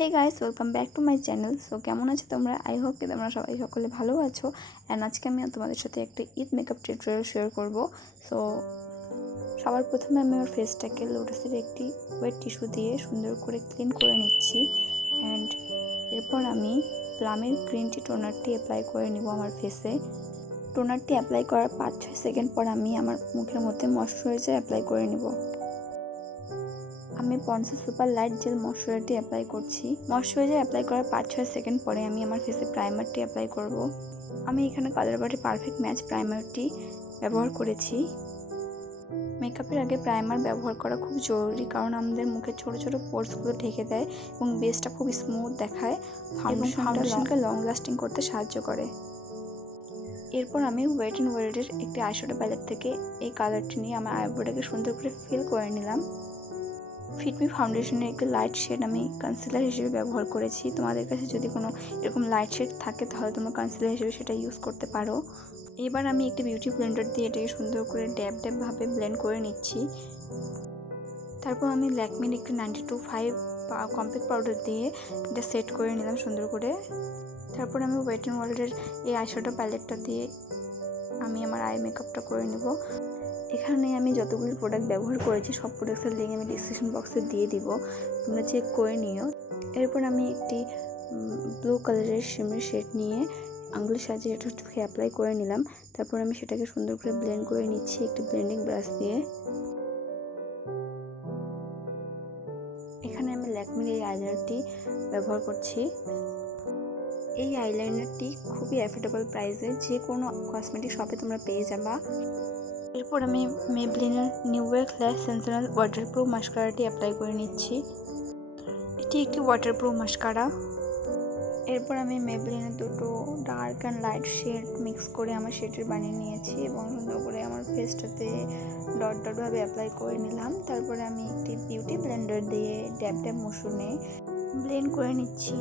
Hey guys, welcome back to my channel. So কেমন আছো তোমরা? আই হোপ কি তোমরা সবাই সকলে ভালো আছো। অ্যান্ড আজকে আমি তোমাদের সাথে একটা ঈদ মেকআপ টিউটোরিয়াল শেয়ার করব। সো সবার প্রথমে আমি আমার ফেসটাকে লোটাসের একটি ওয়েট টিস্যু দিয়ে সুন্দর করে ক্লিন করে নিচ্ছি। অ্যান্ড এরপর আমি প্লামের গ্রিন টি টোনারটি অ্যাপ্লাই করে নিব আমার ফেসে। টোনারটি অ্যাপ্লাই করার 5-6 সেকেন্ড পর আমি আমার মুখের মধ্যে ময়শ্চারাইজার অ্যাপ্লাই করে নিব। আমি পন্ডস সুপার লাইট জেল ময়শ্চারাইজারটি অ্যাপ্লাই করছি। ময়শ্চারাইজার অ্যাপ্লাই করার 5-6 সেকেন্ড পরে আমি আমার ফেসে প্রাইমারটি অ্যাপ্লাই করব। আমি এখানে কালার বাটে পারফেক্ট ম্যাচ প্রাইমারটি ব্যবহার করেছি। মেকআপের আগে প্রাইমার ব্যবহার করা খুব জরুরি, কারণ আমাদের মুখের ছোট ছোট পোর্সগুলো ঢেকে দেয় এবং বেসটা খুব স্মুথ দেখায় এবং ফাউন্ডেশনকে লং লাস্টিং করতে সাহায্য করে। এরপর আমি ওয়েট অ্যান্ড ওয়াইল্ডের একটি আইশ্যাডো প্যালেট থেকে এই কালারটি নিয়ে আমার আইব্রোটাকে সুন্দর করে ফিল করে নিলাম। ফিটমি ফাউন্ডেশনের একটি লাইট শেড আমি কনসিলার হিসেবে ব্যবহার করেছি। তোমাদের কাছে যদি কোনো এরকম লাইট শেড থাকে তাহলে তোমরা কনসিলার হিসেবে সেটা ইউজ করতে পারো। এবার আমি একটি বিউটি ব্লেন্ডার দিয়ে এটাকে সুন্দর করে ড্যাব ড্যাবভাবে ব্লেন্ড করে নিচ্ছি। তারপর আমি ল্যাকমের একটি 92.5 কম্প্যাক্ট পাউডার দিয়ে এটা সেট করে নিলাম সুন্দর করে। তারপর আমি ওয়েট অ্যান্ড ওয়াইল্ডের এই আইশ্যাডো প্যালেটটা দিয়ে আমি আমার আই মেকআপটা করে নেব। এখানে আমি যতগুলো প্রোডাক্ট ব্যবহার করেছি সব প্রোডাক্টের লিঙ্ক আমি ডিসক্রিপশন বক্সে দিয়ে দিব, তোমরা চেক করে নিও। এরপর আমি একটি ব্লু কালারের শিমার শেড নিয়ে আঙুলের সাহায্যে এটা চোখে অ্যাপ্লাই করে নিলাম। তারপর আমি সেটাকে সুন্দর করে ব্লেন্ড করে নিচ্ছি একটি ব্লেন্ডিং ব্রাশ দিয়ে। এখানে আমি ল্যাকমের এই আইলাইনারটি ব্যবহার করছি। এই আইলাইনারটি খুবই অ্যাফোর্ডেবল প্রাইসে যে কোনো কসমেটিক শপে তোমরা পেয়ে যাবা। এরপর আমি মেবলিনের নিউ ল্যাশ সেন্সানাল ওয়াটারপ্রুফ মাস্কারাটি অ্যাপ্লাই করে নিচ্ছি। এটি একটি ওয়াটারপ্রুফ মাস্কারা। এরপর আমি মেবলিনের দুটো dark and light shade mix করে আমার শেডের বানিয়ে নিয়েছি এবং সুন্দর করে আমার ফেসটাতে ডট ডটভাবে অ্যাপ্লাই করে নিলাম। তারপরে আমি একটি বিউটি ব্লেন্ডার দিয়ে ড্যাব ড্যাব মোশনে ব্লেন্ড করে নিচ্ছি।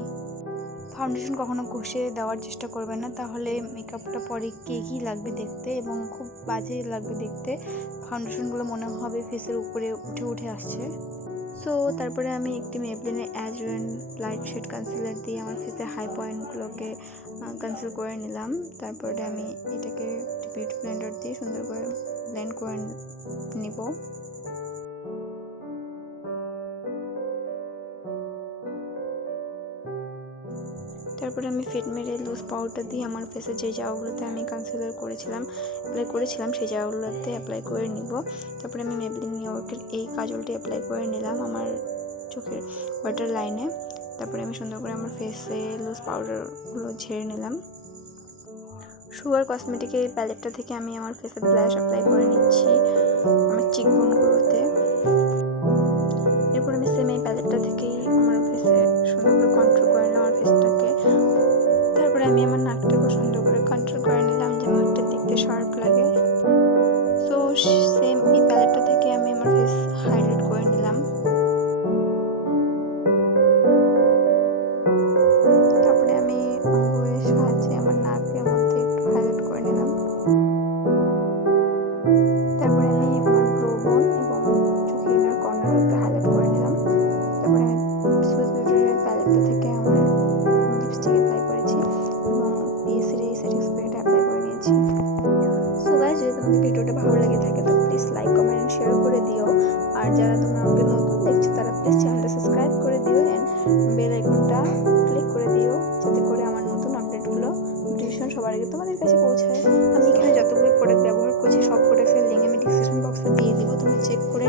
ফাউন্ডেশন কখনো ঘষে দেওয়ার চেষ্টা করবে না, তাহলে মেকআপটা পরে কেকই লাগবে দেখতে এবং খুব বাজে লাগবে দেখতে। ফাউন্ডেশনগুলো মনে হবে ফেসের উপরে উঠে উঠে আসছে। সো তারপরে আমি একটি মেবলিনের as and light shade concealer দিয়ে আমার ফেসের হাই পয়েন্টগুলোকে কনসিল করে নিলাম। তারপরে আমি এটাকে বিউটি ব্লেন্ডার দিয়ে সুন্দর করে ব্লেন্ড করে নিব। তারপরে আমি ফিটমের লুজ পাউডার দিয়ে আমার ফেসে যে জায়গাগুলোতে আমি কনসিলার অ্যাপ্লাই করেছিলাম সেই জায়গাগুলোতে অ্যাপ্লাই করে নিব। তারপরে আমি মেবলিন নিউ ইয়র্কের এই কাজলটি অ্যাপ্লাই করে নিলাম আমার চোখের ওয়াটার লাইনে। তারপরে আমি সুন্দর করে আমার ফেসে লুজ পাউডারগুলো ঝেড়ে নিলাম। সুগার কসমেটিকের এই প্যালেটটা থেকে আমি আমার ফেসে ব্লাশ অ্যাপ্লাই করে নিচ্ছি আমার চিকবোনগুলোতে। এরপর আমি সেম এই প্যালেটটা থেকেই আমার ফেসে সুন্দর করে কন্ট্রোল করে নিলাম আমার ফেসটাকে। তারপরে আমি আমার নাকটাকে সুন্দর করে কন্ট্রোল করে নিলাম যেন একটা দেখতে শার্প লাগে। সো সেম এই প্যালেটটা থেকে আমি আমার ফেস হাইলাইট করে নিলাম। তারপরে আমি আঙ্গুলের সাহায্যে আমার নাকের মধ্যে একটু হাইলাইট করে নিলাম। তারপরে আমি আমার ব্রো বোন এবং চোখের ইনার কর্নার একটু হাইলাইট করে নিলাম। তারপরে আমি সুইস বিউটির প্যালেটটা থেকে আমার লিপস্টিক অ্যাপ্লাই করেছি এবং পিএসির এই সেটিং স্প্রেটা অ্যাপ্লাই করে নিয়েছি। সো গাইস, যদি তোমাদের ভিডিওটা ভালো লেগে থাকে তো প্লিজ লাইক কমেন্ট শেয়ার করে দিও। আর যারা তোমরা আমাকে নতুন দেখছো তারা প্লিজ চ্যানেলটা সাবস্ক্রাইব করে দিও অ্যান্ড বেল আইকনটা ক্লিক করে দিও, যাতে করে আমার নতুন আপডেটগুলো নোটিফিকেশন সবার আগে তোমাদের কাছে পৌঁছায়। আমি এখানে যতগুলো প্রোডাক্ট ব্যবহার করছি সব প্রোডাক্টের লিঙ্ক আমি ডিসক্রিপশন বক্সে দিয়ে দিব, তুমি চেক করে